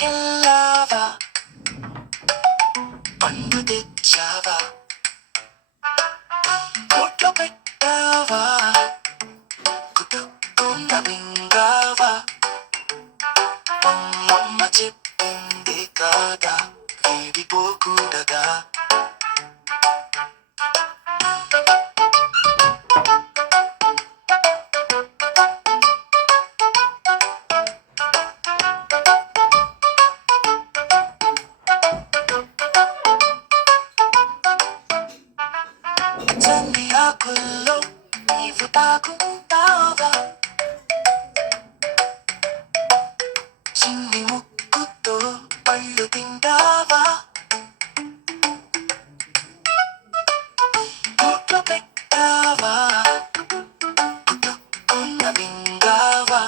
తోటకెళ్ళావా పండు తెచ్చావా కోట్లో పెట్టావా కుటుక్కున్న మింగావా అమ్మమ్మ చెప్పింది కాదా వేడిపోకూడదా చంది ఆకుల్లో నీవు తాగుతావా చిన్ని ముక్కుతో పళ్ళు తింటావా కోట్లో పెట్టావా కుటుక్కున్న మింగావా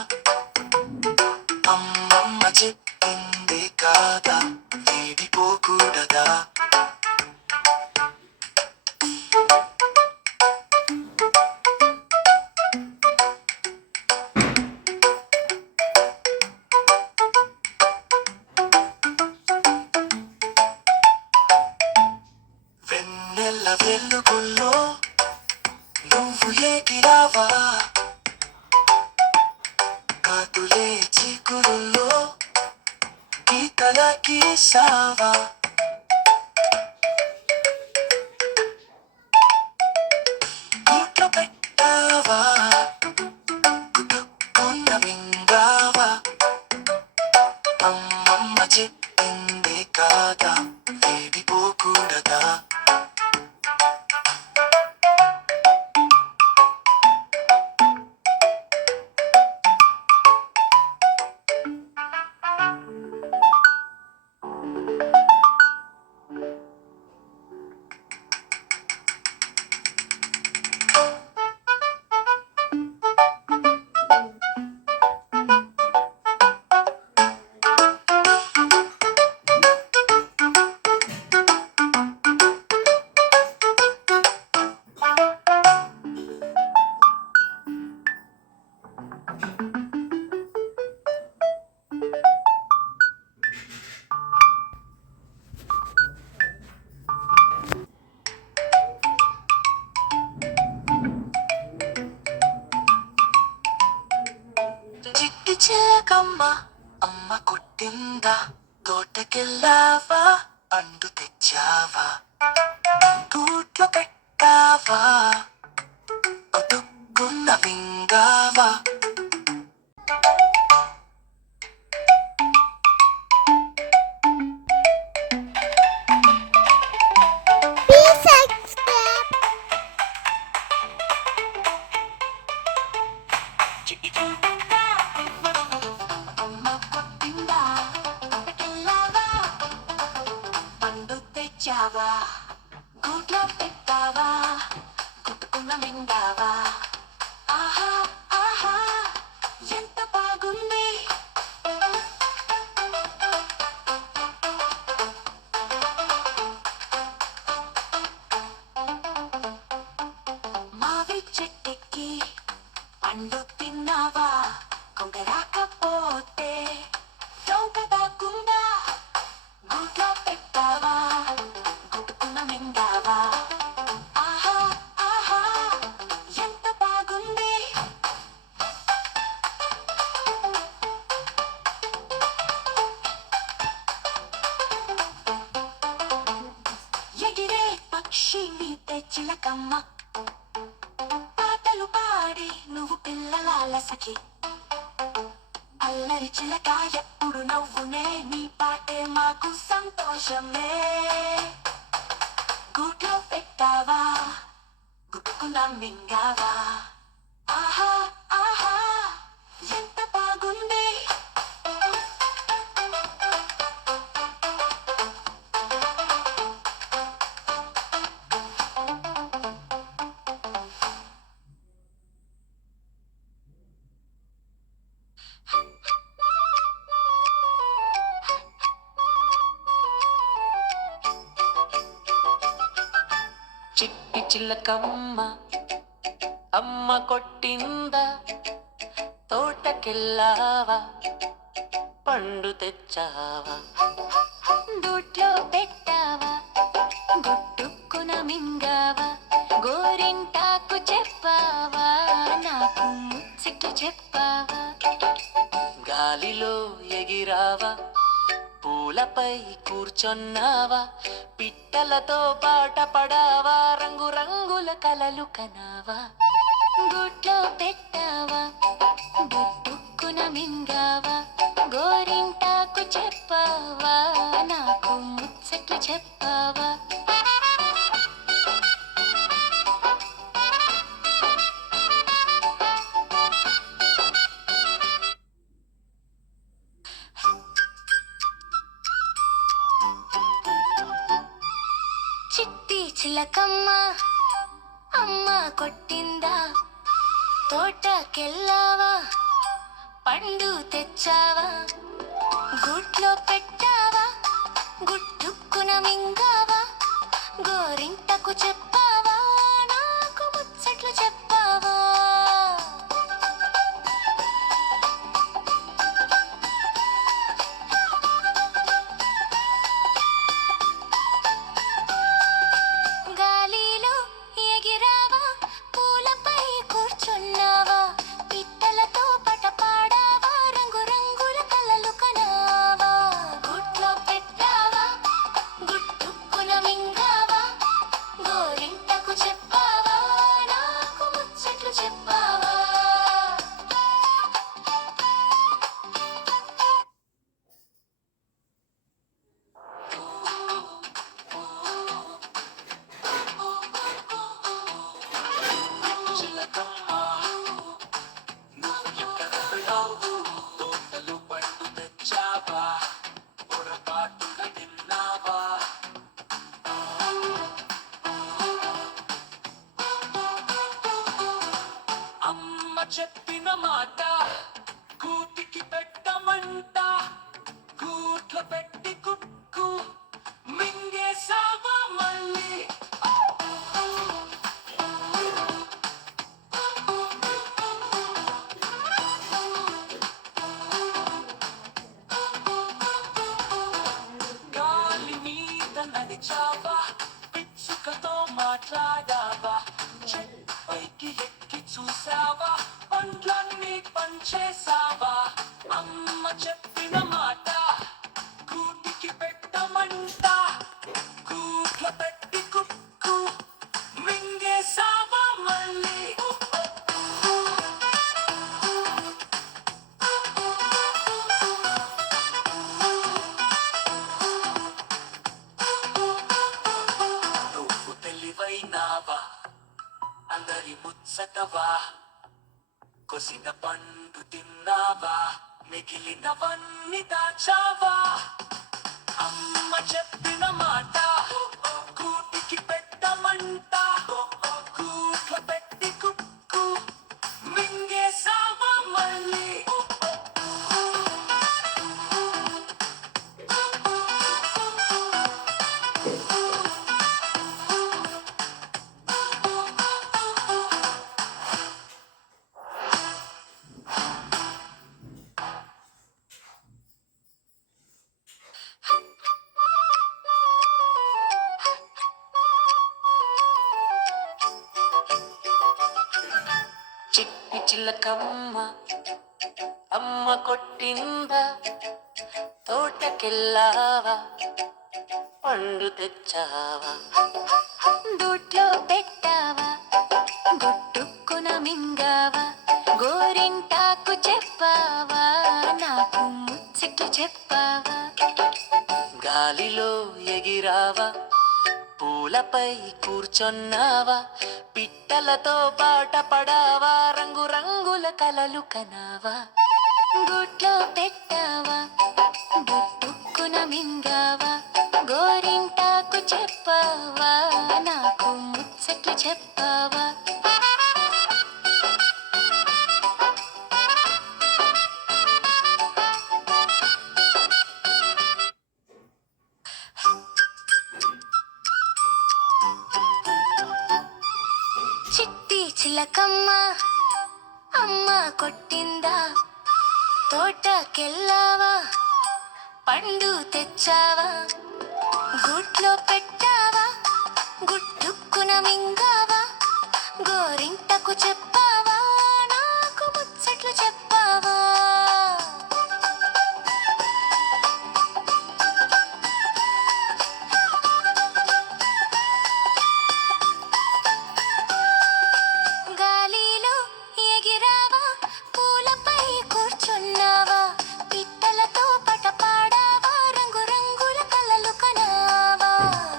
అమ్మమ్మ చెప్పింది కాదా వేడిపోకూడదా వెన్నెల వెలుగుల్లో నువ్వు ఎగిరావా కాతులే చిగురుల్లో గీతల గీసావా కోట్లో పెట్టావా కుటుక్కున్న మింగావా అమ్మమ్మ చెప్పింది కాదా వేడిపోకూడదా చిట్టి చిలకమ్మ అమ్మ కొట్టిందా తోటకెళ్ళావా పండు తెచ్చావా తూట్లో పెట్టావా కుటుక్కున్న మింగావా అమ్మ కొట్టిందా తోటకెళ్ళావా పండు తెచ్చావా గూట్లో పెట్టావా కుట్టుకున్న మింగావా ఆహా ఆహా ఎంత బాగుంది మావి చెట్టెక్కి పండు తిన్నావా కొంగరాకపోతే డొంక దాక్కుందా గూట్లో పెట్టావా గుట్టుకున్న మింగావా ఆహా ఆహా ఎంత బాగుంది ఎగిరే పక్షి నీతే చిలకమ్మ పాటలు పాడి నువ్వు పిల్లల సఖి అల్లరి చిలక ఎప్పుడు నవ్వునే నీ పాటే మాకు సంతోషమే గూట్లో పెట్టావా గుట్టుకున్న మింగావా ఆహా ఆహా ఎంత బాగుంది చిట్టి చిలకమ్మ అమ్మ కొట్టిందా తోటకెళ్ళావా పండు తెచ్చావా, దూట్లో పెట్టావా, గుట్టుక్కున మింగావా, గోరింటాకు చెప్పావా, నాకు ముచ్చట్లు చెప్పావా, గాలిలో ఎగిరావా, పూలపై కూర్చొన్నావా, పిట్టలతో పాట పడావా, రంగు రంగుల కలలు కనావా, గుట్లో పెట్టావా, గుట్టుక్కున మింగావా, గోరింటాకు చెప్పావా, నాకు ముచ్చట్లు చెప్పావా, చిట్టి చిలకమ్మ అమ్మ కొట్టిందా, తోటకెళ్ళావా, పండు తెచ్చావా, గుట్లో పెట్టావా, గుట్టుక్కున మింగావా, గోరింటకు చెప్పావా, నాకు ముచ్చట్లు చెప్పావా, గాలిలో ఎగిరావా, పూలపై కూర్చున్నావా, పిట్టలతో పట పాడావా, రంగు రంగుల కలలు కనావా, గుట్లో పెట్టావా, గుట్టుక్కున మింగావా, గోరింటకు చెప్పావా, నాకు ముచ్చట్లు చెప్పావా. చిలకమ్మ నువ్వు ఎక్కడ వెళ్ళావు, తోటలు పండు తెచ్చావా, పొరపాటుగా తిన్నావా, అమ్మ చెప్పిన మాట కూటికి పెట్టమంట, గూట్లో పెట్టి కుక్కు మింగేసావా మళ్ళీ, గాలి మీద నడిచావా, పిచ్చుకతో మాట్లాడావా, చెట్టుపైకి ఎక్కి చూసావా, పండ్లన్నీ పంచేసావా, అమ్మ చెప్పిన మాట కూటికి పెట్టమంట, గూట్లో పెట్టి కుక్కు మింగేసావా మళ్ళీ, నువ్వు తెలివైనావా, అందరి ముచ్చటవా, కొసిన పండు తిన్నావా, మిగిలినవన్నీ దాచావా, అమ్మ చెప్పిన మాట కూటికి పెట్టమంట, గూట్లో పెట్టి కుక్కు మింగేసావా మళ్ళీ, చిట్టి చిలకమ్మ అమ్మ కొట్టిందా, తోటకెళ్ళావా, పండు తెచ్చావా, దూట్లో పెట్టావా, గుట్టుక్కున మింగావా, గోరింటాకు చెప్పావా, నాకు ముచ్చట్లు చెప్పావా, గాలిలో ఎగిరావా, పూలపై కూర్చొన్నావా, పిట్టలతో పాట పడావా, రంగు రంగుల కలలు కనావా, గుట్లో పెట్టావా, గుట్టుక్కున మింగావా, గోరింటాకు చెప్పావా, నాకు ముచ్చట్లు చెప్పావా, చిట్టి చిలకమ్మ అమ్మ కొట్టిందా, తోటకెళ్ళావా, పండు తెచ్చావా, గుట్లో పెట్టావా, గుట్టుక్కున మింగావా, గోరింటకు చెప్పావా, నాకు ముచ్చట్లు చెప్పావా. గాలిలో ఎగిరావా, పూలపై కూర్చున్నావా, పిట్టలతో పట పాడావా, రంగురంగుల కలలు కనావా.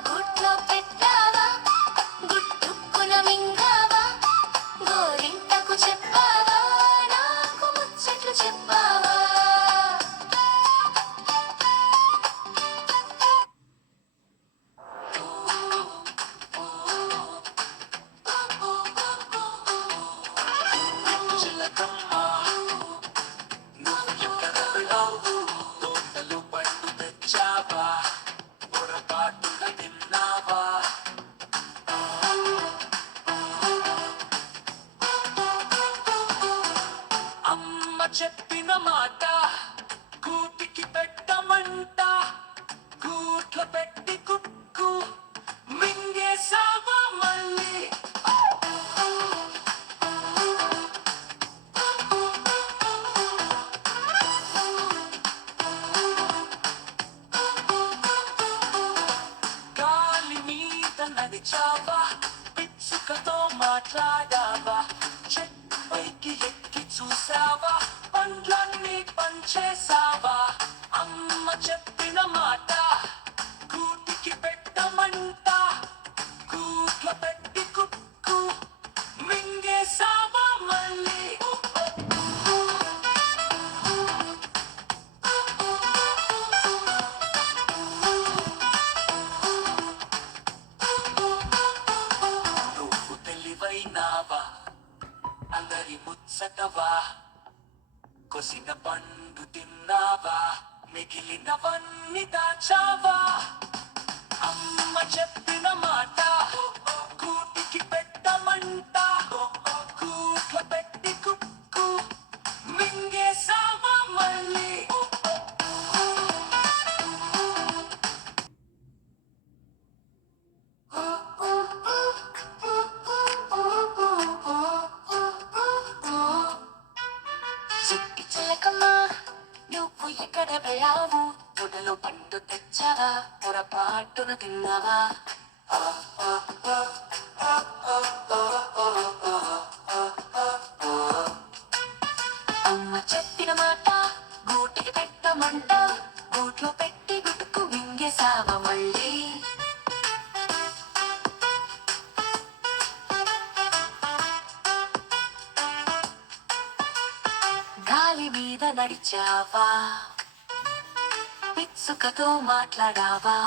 గుట్లో పెట్టావా, గుట్టుక్కున మింగావా, గోరింటకు చెప్పావా, నాకు ముచ్చట్లు చెప్పావా. చిలకమ్మ నువ్వు ఎక్కడ వెళ్ళావు, తోటలో పండు తెచ్చావా, పొరపాటుగా తిన్నావా. అమ్మ చెప్పిన మాట కూటికి పెట్టమంట, కూట్ల పెట్టి కుక్కు మింగేసావా మళ్ళీ. గాలి మీద నడిచావా, పిచ్చుకతో మాట్లాడావా, చెట్టు పైకి ఎక్కి చూసావా, పండ్లన్నీ పంచేసావా. అమ్మ చెప్పిన మాట కూటికి పెట్టమంట, కూట్ల పెట్టి కుక్కు మింగేసావా మళ్ళీ. నువ్వు తెలివైనావా, అందరి ముచ్చటవా, కొసిన పండు తిన్నావా, మిగిలినవన్నీ దాచావా. అమ్మ చెప్పిన మాట కూటికి పెట్టమంట, కూట్ల పెట్టి కుక్కు మింగేసావా మళ్ళీ. చిట్టి చిలకమ్మ నువ్వు ఎక్కడ వెళ్ళావు, తొడలో పండు తెచ్చావా, పొరపాటున తిన్నావా. అమ్మ చెప్పిన మాట గూటికి పెట్టమంట, గూట్లో పెట్టి గుట్టుకు మింగేసావా మళ్ళీ. గాలి మీద నడిచావా, పిచ్చుకతో మాట్లాడావా,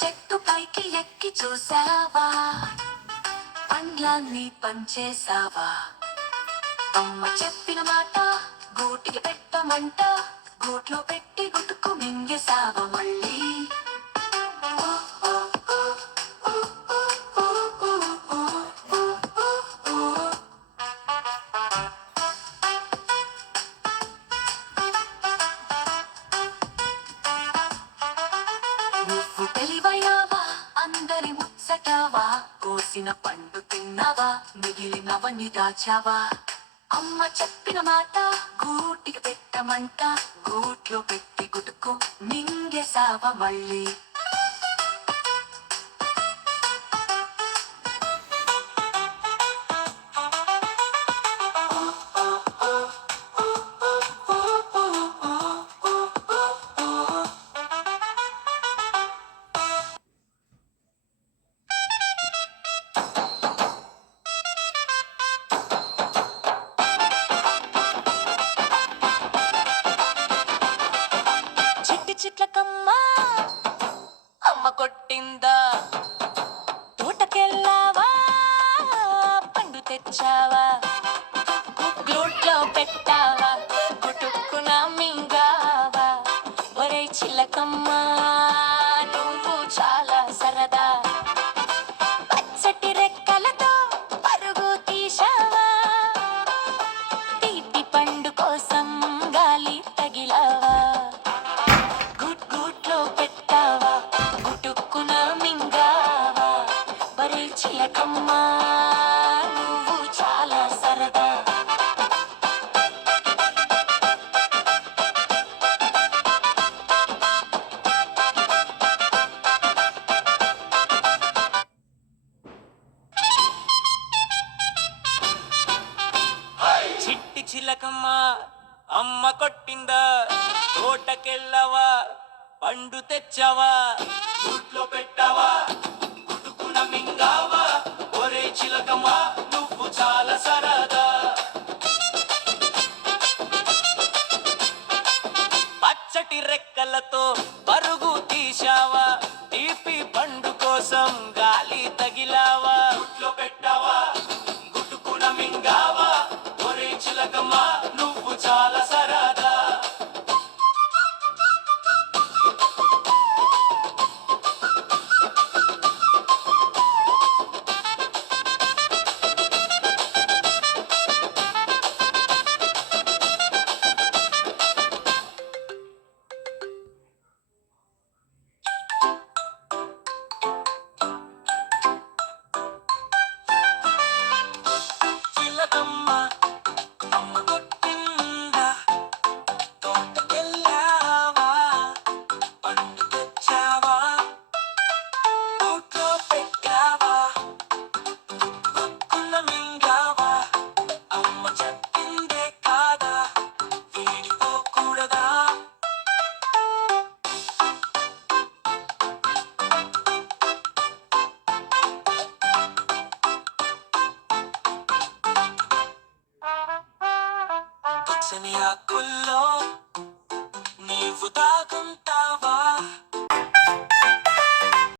చెట్టు పైకి ఎక్కి చూసావా, పండ్లన్నీ పంచేసావా. అమ్మ చెప్పిన మాట గూటికి పెట్టమంట, గూట్లో పెట్టి గుట్టుకు మింగేసావా మళ్ళీ. నువ్వు తెలివైనావా, అందరి ముచ్చటావా, కోసిన పండు తిన్నావా, మిగిలినవన్నీ దాచావా. అమ్మ చెప్పిన మాట గూటికి పెట్టమంట, గూట్లో పెట్టి గుట్టుకు మింగేసావా మళ్ళీ. చిట్టి చిట్లకమ్మ అమ్మ కొట్టిందా, తోటకెళ్ళావా, పండు తెచ్చావా, గ్లూట్లో పెట్టావా, గుటుక్కున మింగావా. ఒరే చిలకమ్మ నువ్వు చాలా సరదా, పచ్చటి రెక్కలతో పరుగు తీశావా, తీపి పండు కోసం గాలి తగిలావా. తోటకెళ్ళవా పండు తెచ్చావా గుట్లో పెట్టావా గుటుకున మింగావా ఒరే చిలకమ్మా నువ్వు చాలా సరదా పచ్చటి రెక్కలతో పరుగు తీశావా తీపి పండు కోసం గాలి తగిలావా గుట్లో పెట్టావా గుటుకున మింగావా ఒరే చిలకమ్మా నువ్వు చాలా సరదా చిలకమ్మ అమ్మ కొట్టిందా తోటకెళ్ళావా పండు తెచ్చావా గుట్లో పెట్టావా గుక్కున మింగావా అమ్మ చెప్పిందే కాదా వీడిపోకూడదా పచ్చని ఆకుల్లో